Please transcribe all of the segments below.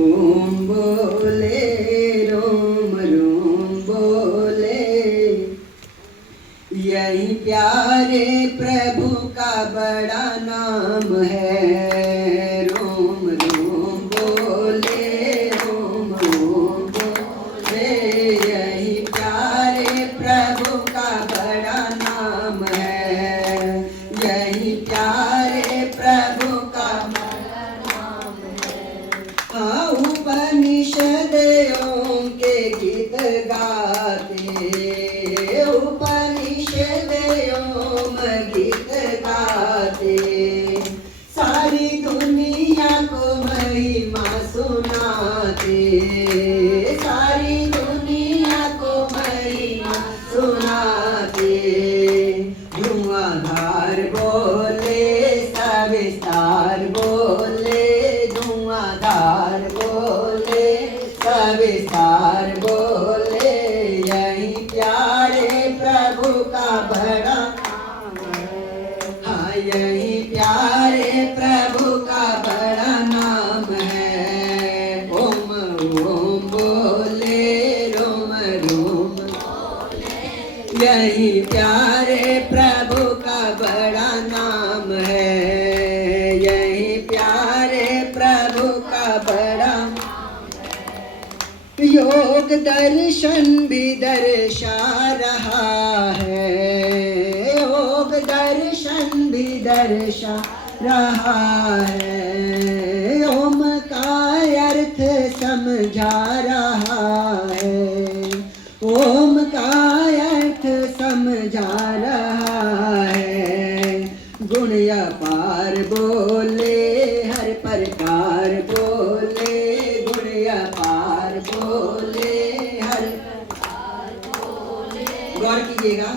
रोम बोले रोम रोम बोले, यही प्यारे प्रभु का बड़ा नाम है। रोम रोम बोले रोम रोम बोले, यही प्यारे प्रभु का बड़ा नाम है। यही प्यारे प्रभु का बड़ा नाम है। उपनिषदों के गीत गाते, उपनिषदों में गीत गाते, सारी दुनिया को महिमा सुनाते, सारी दुनिया को महिमा सुनाते। धुआंधार बोले सविस्तार बोले, धुआंधार बोले सविस्तार बोले, यही प्यारे प्रभु का बड़ा नाम है। हाँ, यही प्यारे प्रभु का बड़ा नाम है। ओम ओम बोले रोम रोम बोले, यही प्यारे प्रभु का बड़ा नाम है। यही प्यारे प्रभु का बड़ा योग दर्शन भी दर्शा रहा है, योग दर्शन भी दर्शा रहा है। ओम का अर्थ समझा रहा है, ओम का अर्थ समझा रहा है। गुण अपार बोले हर प्रकार बोले, गुण अपार बोले हर प्रकार बोले। गौर कीजिएगा,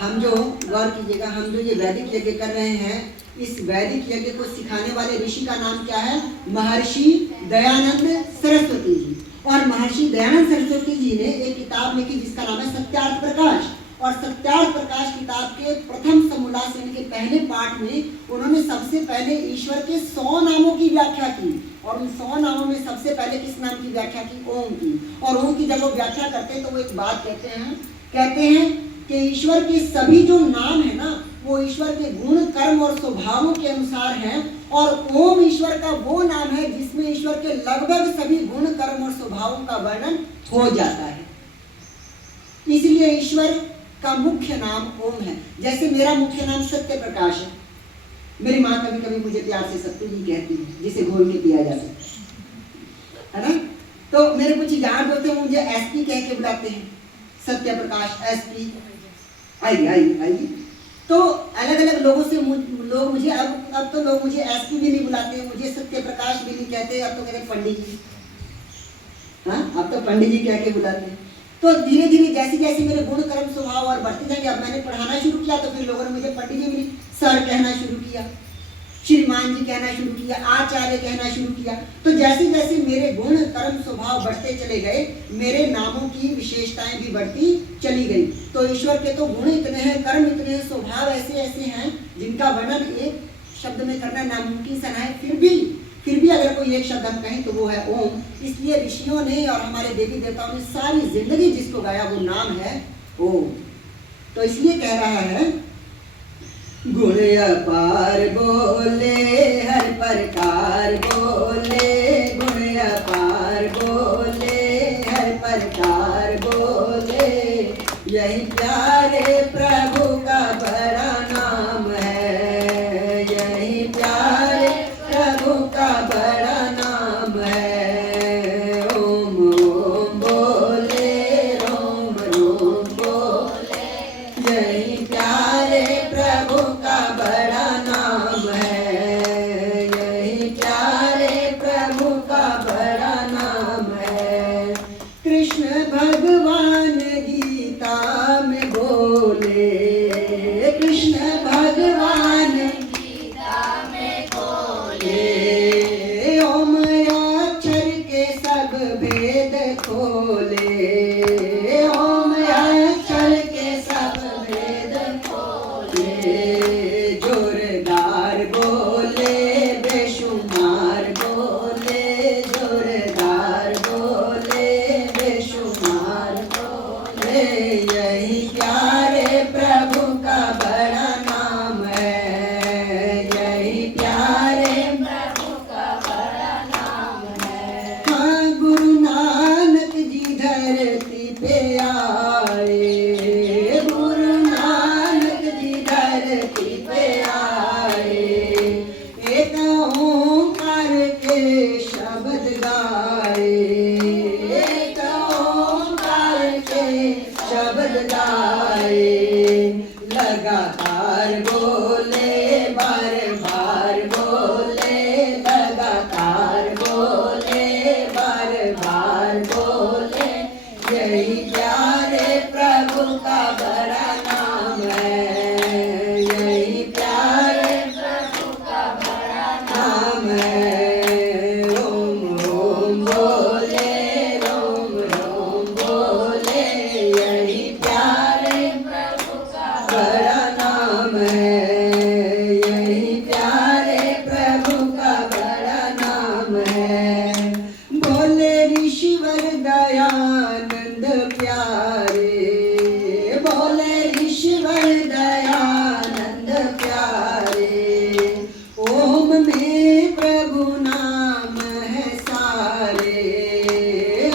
हम जो ये वैदिक यज्ञ कर रहे हैं, इस वैदिक यज्ञ को सिखाने वाले ऋषि का नाम क्या है? महर्षि दयानंद सरस्वती जी। और महर्षि दयानंद सरस्वती जी ने एक किताब लिखी जिसका नाम है सत्यार्थ प्रकाश। और सत्यार्थ प्रकाश किताब के प्रथम समोल्लास के पहले पाठ में उन्होंने सबसे पहले ईश्वर के 100 नामों की व्याख्या की। और उन 100 नामों में सबसे पहले किस नाम की व्याख्या की? ओम की। और ओम की जब वो व्याख्या करते हैं तो वो एक बात कहते हैं कि ईश्वर के सभी जो नाम है ना, वो ईश्वर के गुण कर्म और स्वभावों के अनुसार हैं। और ओम ईश्वर का वो नाम है जिसमें ईश्वर के लगभग सभी गुण कर्म और स्वभावों का वर्णन हो जाता है। इसलिए ईश्वर का मुख्य नाम ओम है। जैसे मेरा मुख्य नाम सत्य प्रकाश है। मेरी माँ कभी कभी मुझे प्यार से सत्य जी कहती है, जिसे घोल के पिया जा सकता है ना। तो मेरे कुछ यार दोस्त हैं, मुझे एसपी कह के बुलाते हैं, सत्य प्रकाश एसपी। आइए। तो अलग अलग लोगों से लोग मुझे अब तो लोग मुझे एसपी भी नहीं बुलाते हैं, मुझे सत्य प्रकाश भी नहीं कहते, अब तो कहते पंडित जी। हाँ, अब तो पंडित जी कह के बुलाते हैं। तो धीरे धीरे जैसे जैसे मेरे गुण कर्म स्वभाव और बढ़ते जाएंगे, अब मैंने पढ़ाना शुरू किया तो फिर लोगों ने मुझे पंडित जी भी सर कहना शुरू किया, श्रीमान जी कहना शुरू किया, आचार्य कहना शुरू किया। तो जैसे जैसे मेरे गुण कर्म स्वभाव बढ़ते चले गए, मेरे नामों की विशेषताएं भी बढ़ती चली गई। तो ईश्वर के तो गुण इतने हैं, कर्म इतने हैं, स्वभाव ऐसे ऐसे हैं जिनका वर्णन एक शब्द में करना नामुमकिन सा है। फिर भी अगर कोई एक शब्द हम कहें तो वो है ओम। इसलिए ऋषियों ने और हमारे देवी देवताओं ने सारी जिंदगी जिसको गाया वो नाम है ओम। तो इसलिए कह रहा है गुण अपार बोले हर प्रकार बोले, गुण अपार बोले हर प्रकार बोले, यही प्यारे प्रभु का बड़ा नाम है। यही प्यारे प्रभु का बड़ा नाम है। ओम ओम बोले रोम रोम बोले, यही प्यारे प्रभु का बड़ा नाम है। यही प्यारे प्रभु का बड़ा नाम है। कृष्ण भगवान गीता में बोले, कृष्ण भगवान गीता में बोले, ओम अक्षर के सब भेद खोले, ओम अक्षर के सब भेद खोले। जोरदार बोले बेशुमार बोले, जोरदार शब्द गाए, एक ओंकार के शब्द गाए, लगातार बोले, बार बार बोले, लगातार बोले, बार बार बोले, यही प्यारे प्रभु का बड़ा नाम है, यही प्यारे प्रभु का बड़ा नाम है। ओम ओम बोले, रोम रोम बोले, यही प्यारे प्रभु का बड़ा नाम है, यही प्यारे प्रभु का बड़ा नाम है। बोले ऋषिवर दयानंद प्यारे, बोले ईश्वर दयानंद प्यारे, ओम में प्रभु नाम है सारे,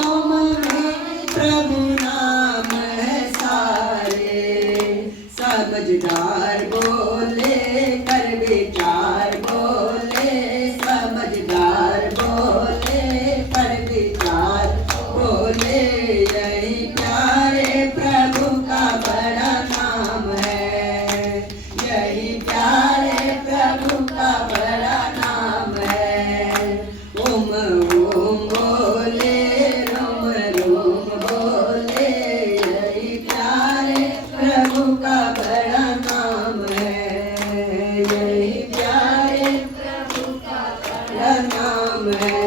ओम में प्रभु नाम है सारे। समझदार बोले, कर विचार बोले, समझदार बोले, कर विचार बोले, यही प्यारे प्रभु का बड़ा नाम है, यही प्यारे प्रभु का बड़ा नाम है। ओम ओम बोले, रोम रोम बोले, यही प्यारे प्रभु का बड़ा नाम है, यही प्यारे प्रभु का बड़ा नाम है,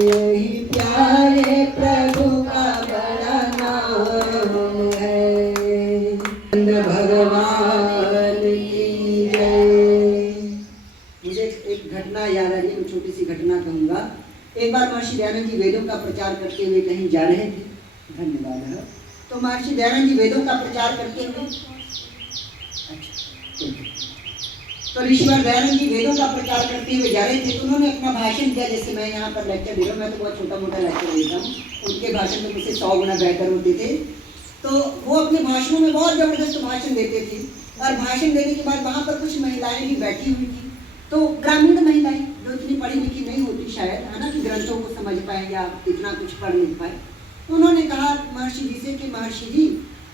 यही प्यारे प्रभु का बड़ा नाम है। भगवान की जय। मुझे एक घटना याद आ रही है, मैं छोटी सी घटना कहूँगा। एक बार महर्षि दयानंद जी वेदों का प्रचार करते हुए कहीं जा रहे थे, धन्यवाद है। तो महर्षि दयानंद जी वेदों का प्रचार करते हुए, तो ऋषिवर दयानंद जी वेदों का प्रचार करते हुए जा रहे थे, तो उन्होंने अपना भाषण दिया। जैसे मैं यहाँ पर लेक्चर दे रहा हूँ, मैं तो बहुत छोटा मोटा लेक्चर देता हूँ, उनके भाषण तो मुझसे 100 गुना बेहतर होते थे। तो वो अपने भाषणों में बहुत जबरदस्त भाषण देते थे, और भाषण देने के बाद वहाँ पर कुछ महिलाएं भी बैठी हुई थी। तो ग्रामीण महिलाएं जो इतनी पढ़ी लिखी नहीं होती शायद, है ना, कि ग्रंथों को समझ पाए या इतना कुछ पढ़ लिख पाए, तो उन्होंने कहा महर्षि जी से कि महर्षि जी,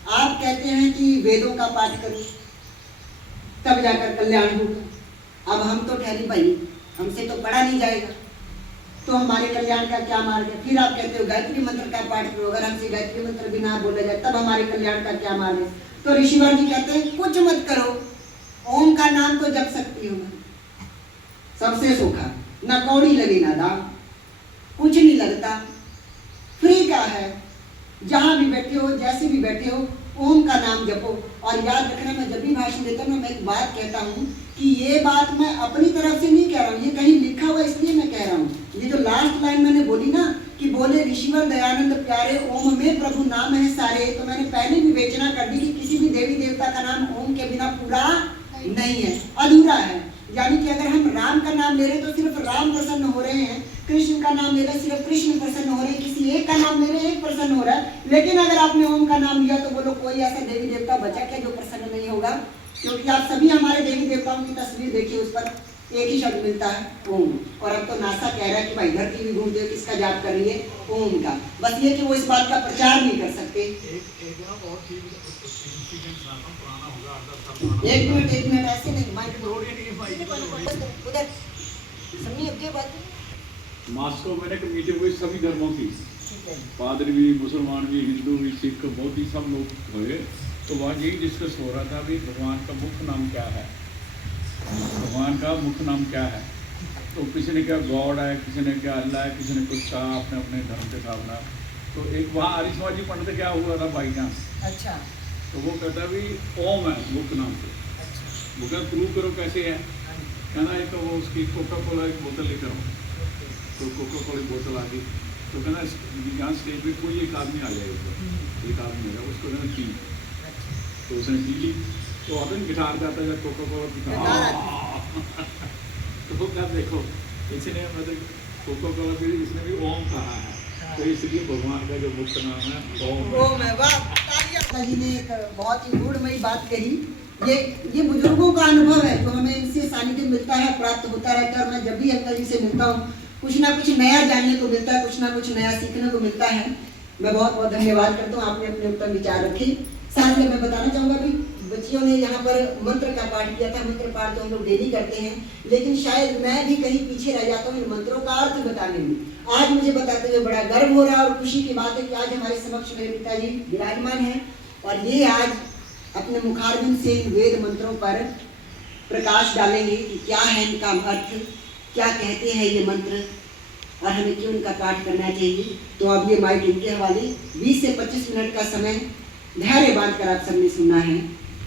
आप कहते हैं कि वेदों का पाठ करो तब जाकर कल्याण होगा। अब हम तो ठहरी भाई, हमसे तो पढ़ा नहीं जाएगा, तो हमारे कल्याण का क्या मार्ग है? फिर आप कहते हो गायत्री मंत्र का पाठ करो, अगर हमसे गायत्री मंत्र भी ना बोला जाए तब हमारे कल्याण का क्या मार्ग है? तो ऋषिवर जी कहते हैं कुछ मत करो, ओम का नाम तो जप सकती हो, सबसे सूखा, ना कौड़ी लगी ना दाम, कुछ नहीं लगता, फ्री का है, जहाँ भी बैठे हो, जैसे भी बैठे हो, ओम का नाम जपो। और याद रखना, मैं जब भी भाषण देता हूँ मैं एक बात कहता हूँ कि ये बात मैं अपनी तरफ से नहीं कह रहा हूँ, ये कहीं लिखा हुआ इसलिए मैं कह रहा हूँ। ये जो लास्ट लाइन मैंने बोली ना कि बोले ऋषिवर दयानंद प्यारे, ओम में प्रभु नाम है सारे, तो मैंने पहले भी विवेचना कर दी कि किसी भी देवी देवता का नाम ओम के बिना पूरा नहीं है, अधूरा है। यानी कि अगर हम राम का नाम ले रहे हैं तो सिर्फ राम प्रसन्न हो रहे हैं, कृष्ण का नाम ले रहे हैं सिर्फ कृष्ण प्रसन्न हो रहे हैं, किसी एक का नाम ले रहे हैं एक प्रसन्न हो रहा है। लेकिन अगर आपने ओम का नाम लिया तो बोलो कोई ऐसा देवी देवता बचा क्या जो प्रसन्न नहीं होगा? क्योंकि आप सभी हमारे देवी देवताओं की तस्वीर देखिए, उस पर एक ही शब्द मिलता है, ओम। और अब तो नासा कह रहा है कि भाई धरती भी घूमते हो, किसका जाप कर रही है? ओम का। बस ये कि वो इस बात का प्रचार नहीं कर सकते। एक मिनट ऐसे नहीं, उधर सुनिए क्या बात है। मॉस्को में एक मीटिंग हुई सभी धर्मों की, पादरी भी, मुसलमान भी, हिंदू भी, सिख, बौद्ध, सब लोग हुए। तो वहाँ यही डिस्कस हो रहा था भी भगवान का मुख्य नाम क्या है, भगवान का मुख्य नाम क्या है। तो किसी ने क्या गॉड है, किसी ने क्या अल्लाह है, किसी ने कुछ कहा अपने अपने धर्म के हिसाब से। तो एक वहाँ आर्य समाजी पंडित क्या हुआ था बाई चांस, अच्छा, तो वो कहता भी ओम है मुख्य नाम से। वो क्या प्रूव करो कैसे है? कहना है तो वो उसकी कोका कोला की बोतल लेकर आओ, तो कोका कोला की बोतल आ गई। तो कहना यहाँ स्टेज पे कोई एक आदमी आ जाएगा, एक आदमी आएगा, उसको कहना पी। तो उसने पी ली, तो अपन गिटार जाता है कोका कोला पीता। तो वो क्या देखो, इसने मतलब कोका कोला पी, इसने भी ओम कहा है, तो इसलिए भगवान का जो मुख्य नाम है ओम है। वाह, जी ने एक बहुत ही गूढ़मयी बात कही। ये बुजुर्गों का अनुभव है, तो हमें इनसे सानिध्य मिलता है, प्राप्त होता रहता है। और मैं जब भी अंकल जी से मिलता हूँ कुछ ना कुछ नया जानने को मिलता है, कुछ ना कुछ नया सीखने को मिलता है। मैं बहुत बहुत धन्यवाद करता हूँ, आपने अपने उत्तम विचार रखे। साथ में मैं बताना चाहूँगा भी बच्चियों ने यहाँ पर मंत्र का पाठ किया था। मंत्र पाठ तो हम लोग डेली करते हैं, लेकिन शायद मैं भी कहीं पीछे रह जाता हूँ इन मंत्रों का अर्थ बताने में। आज मुझे बताते हुए बड़ा गर्व हो रहा है और खुशी की बात है कि आज हमारे समक्ष मेरे पिताजी विराजमान हैं और ये आज अपने मुखारबिंद से इन वेद मंत्रों पर प्रकाश डालेंगे कि क्या है इनका अर्थ, क्या कहते हैं ये मंत्र और हमें क्यों इनका पाठ करना चाहिए। तो अब ये माइक इनके हवाले। 20 से 25 मिनट का समय धैर्य बांध कर आप सबने सुनना है।